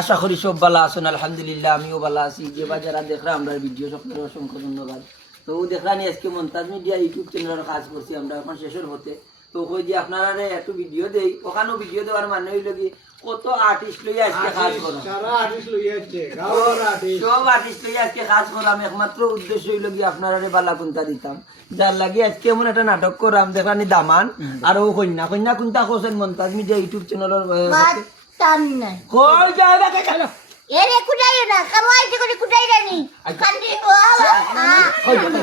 আশা করি সব ভালো আছেন। আলহামদুলিল্লাহ আমিও ভালো আছি। যে বা যারা দেখরা আমরা ভিডিও সকলের অসংখ্য ধন্যবাদ। তো দেখলানি আজকে মন্তাজ মিডিয়া ইউটিউব চ্যানেলের কাজ করছি আমরা এখন শেষের হতে। তো কই যে আপনারা একটু ভিডিও দেই, ওখানেও ভিডিও দেওয়ার মানে হইল কি কত আর্টিস্ট লইয়া আজকে কাজ করো, সারা আর্টিস্ট লইয়া আসছে গাওয়ার আর্টিস্ট সব আর্টিস্ট লইয়া আজকে কাজ করাম। একমাত্র উদ্দেশ্য হইল কি আপনারা বালা কুন্তা দিতাম, যার লাগে আজকে এমন একটা নাটক করাম দেখলানি দামান আর ও কন্যা কন্যা কুন্তা করছেন মন্তাজ মিডিয়া ইউটিউব চ্যানেলের টান নাই কই যাবে কেন এরে কুটাইও না কামাইতে করে কুটাই রানি কান্দি কই যাবে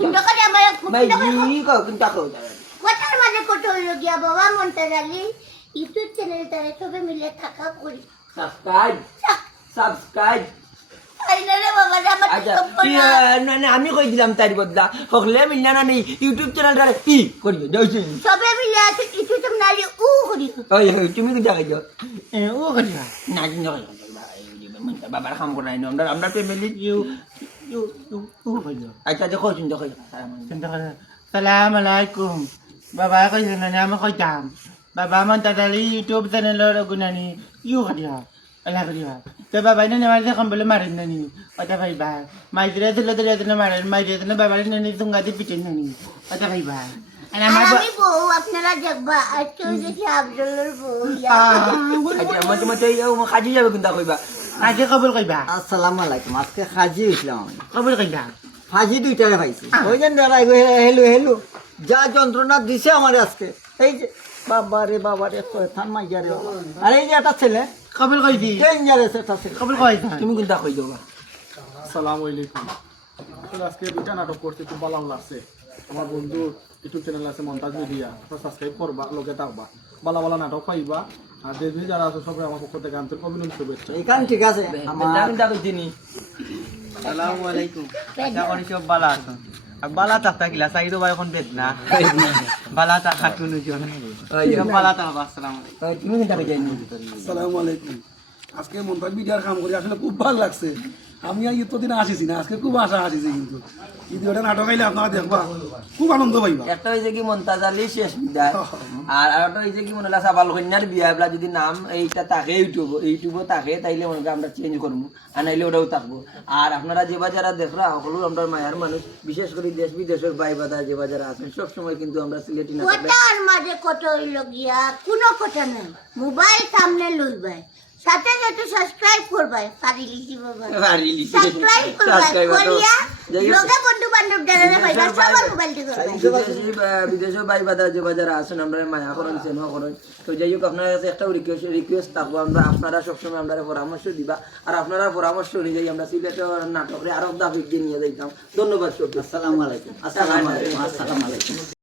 কুন্ডা করে আমার ভাই ই কো কুন্তা কো কথার মাঝে কত হইল গিয়া বাবা মন্তাজ আলী ইউটিউব চ্যানেল তারে সবে মিলে থাকা করি সাবস্ক্রাইব আইনারে বাবা আমার আচ্ছা না আমি কই দিলাম তাই বদলা হকলে মিলনা না নেই ইউটিউব চ্যানেলটা কি করি যাইছি সবে মিলে আছে ইউটিউব চ্যানেল উ করি ওই তুমি কি জায়গায় যাও ও করি না কি না বাবার কাম করে নাই আমরা আমরা ফ্যামিলি ইউ ইউ ইউ করি আচ্ছা দেখো চিন্তা করি সালাম আলাইকুম বাবা কইছেন না আমি কইতাম বাবা মন্তাজ আলী ইউটিউব চ্যানেলের গুনানি ইউ করিয়া আল্লাহ করিয়া তো বাবা না নেওয়ার দেখুন বলে মারেন নানি ওটা ভাইবা মাইজরে দিলে দিলে মারেন মাইজরে দিলে বাবার নানি তুঙ্গাতে পিটেন নানি ওটা ভাইবা আর আমার আমি বউ আপনারা দেখবা আজকে ওই যে আব্দুল্লাহর বউ আচ্ছা মতে মতে কাজে যাবে কিন্তু কইবা আজকে কবুল কইবা আসসালামু আলাইকুম। আজকে হাজি হইছিলাম আমি। কবুল কইবা হাজি দুইটারে পাইছি। ওই যে দাঁড়াই হেলু হেলু যা যন্ত্রণা দিছে আমার আজকে। এই যে বাবারে থান মাইয়ারে বাবা। আর এই যে একটা ছেলে কবুল কইবি ডেঞ্জারাস একটা ছেলে। কবুল কইতা তুমি কিন্তু কই দেবা আসসালামু আলাইকুম। আসলে আজকে দুইটা নাটক করতে খুব ভালো লাগছে। আমার বন্ধু ইউটিউব চ্যানেল আছে মন্তাজ মিডিয়া, সাবস্ক্রাইব করবা, লগে থাকবা, ভালো ভালো নাটক পাইবা। আর দেশে যারা আছে সবাই আমার পক্ষ থেকে আন্তরিক অভিনন্দন শুভেচ্ছা। এখান ঠিক আছে আমার কিন্তু কইতিনি আসসালামু আলাইকুম আশা করি সব ভালো আছো আর বালা তাতা গিলা সাইরো ভাই এখন বেদ না বালা তা খাটুনু জন সব বালা তা আসসালামু আলাইকুম তুমি কিন্তু কই যাইনি আসসালামু আলাইকুম। আজকে মন্তাজ মিডিয়ার কাম করে আসলে খুব ভালো লাগছে। আমি এতদিন আসিছি না, আজকে খুব আশা আসিছি। কিন্তু যদি ওটা নাটক আইলে আপনারা দেখবা খুব আনন্দ পাইবা। একটা হইছে কি মন্তাজ আলী শেষ বিদায় আর আরেকটা হইছে কি মনে লাগা সাবাল কন্যার বিয়া বলা যদি নাম এইটা থাকে ইউটিউবও থাকে তাইলে মনে করি আমরা চেঞ্জ করবো আর নাইলে ওটাও থাকবো। আর আপনারা যে বা যারা দেখরা সকল আমরা মায়ার মানুষ, বিশেষ করে দেশ বিদেশের ভাই বাদা যে বা যারা আছেন সবসময় কিন্তু আমরা সিলেটি না কথার মাঝে কত হইল গিয়া কোনো কথা নাই, মোবাইল সামনে লইবাই সাথে সাথে সাবস্ক্রাইব করবাই পারিলিছি বাবা সাবস্ক্রাইব করবাই করিয়া লগে বন্ধু বান্ধব যারা পাইবা সবার মোবাইল থেকে বিদেশের ভাই বাদা যে বা যারা আছেন আমরা মায়া করেন চেনা করেন। তো যাই হোক আপনার কাছে একটা রিকোয়েস্ট থাকবো, আমরা আপনারা সবসময় আমরা পরামর্শ দিবা আর আপনারা পরামর্শ অনুযায়ী আমরা সিলেটের নাটকের আরো দাবি নিয়ে যাইতাম। ধন্যবাদ। আসসালামু আলাইকুম। আসসালামু আলাইকুম। আসসালামু আলাইকুম।